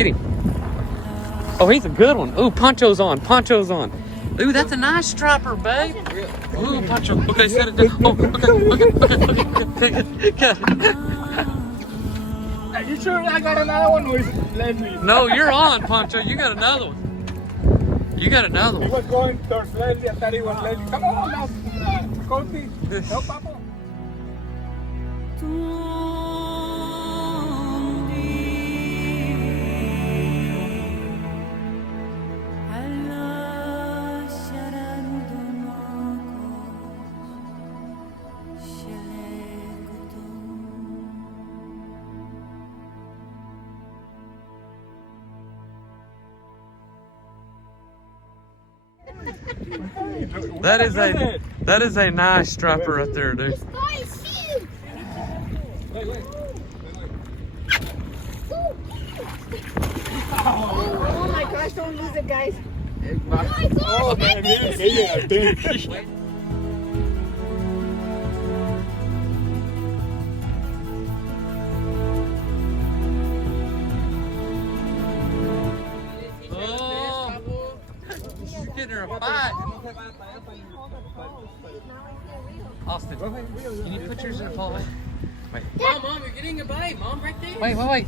Get him. Oh, he's a good one. Ooh, poncho's on. Poncho's on. Ooh, that's a nice striper, babe. Ooh, poncho. Okay, set it down. Oh, okay. Are you sure I got another one with Leslie? No, you're on, Poncho. You got another one. You got another He one. was going towards Leslie. I thought he was Leslie. Come on now, Scotty. No, Papa. That is a nice striper right there, dude. This guy is huge. Wait. Oh my gosh, don't lose it, guys. Oh my gosh, Oh, man, I think. Oh, she's getting her a fight. Austin, can you put yours in a pole? Wait. Mom, you're getting a bite. Mom, right there. Wait.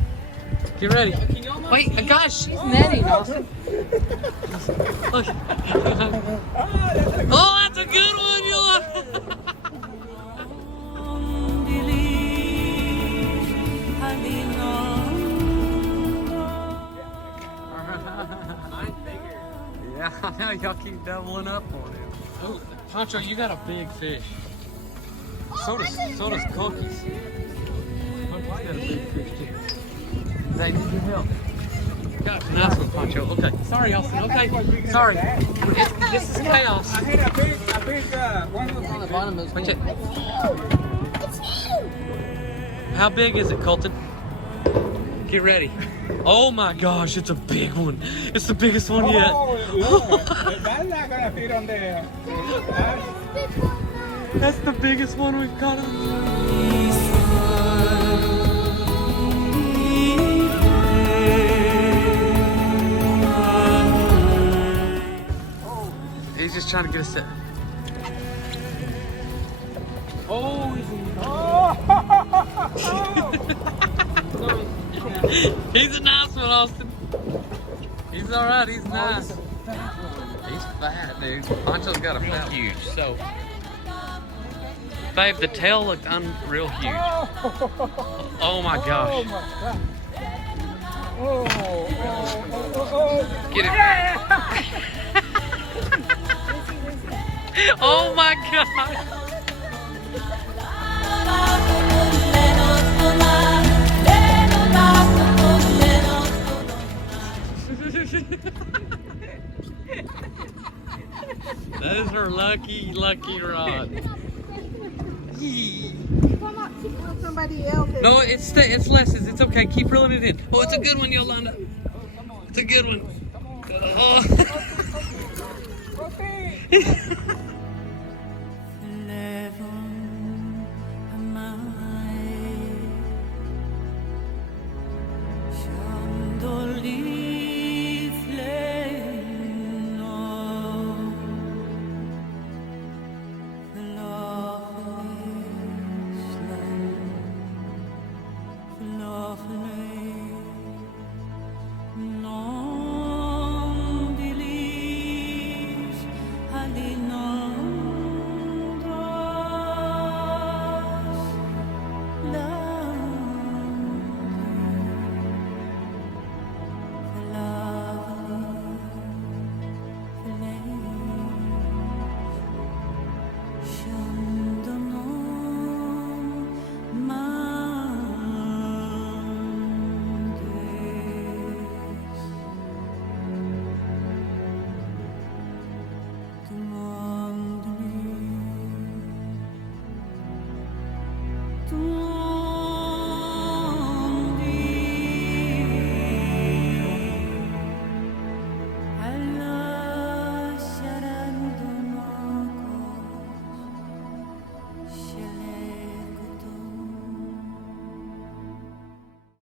Get ready. Can y'all Wait, gosh, she's netting, Austin. Look. Oh, that's a good one, you look. Yeah, I know y'all keep doubling up on him. Oh, Poncho, you got a big fish. So does Cookies. Cookies got a big fish too. Zay, need your help. Got a nice one, Poncho. Okay. Sorry, Austin. Okay. Sorry. This is chaos. I hit a big one on the bottom of Watch it. it's huge. How big is it, Colton? Get ready. Oh my gosh, it's a big one. It's the biggest one yet. Oh, yeah. That's not gonna fit on the. That's the biggest one we've caught on. He's just trying to get a set. Oh, he's a nice one, Austin. He's all right. He's nice. He's fat, dude. Poncho's got a fat huge. So, babe, the tail looked real huge. Oh my gosh. Get it. Oh my gosh. That is her lucky rod. Come on, somebody else. No, it's Les's. It's okay. Keep reeling it in. Oh, it's a good one, Yolanda. It's a good one. Oh.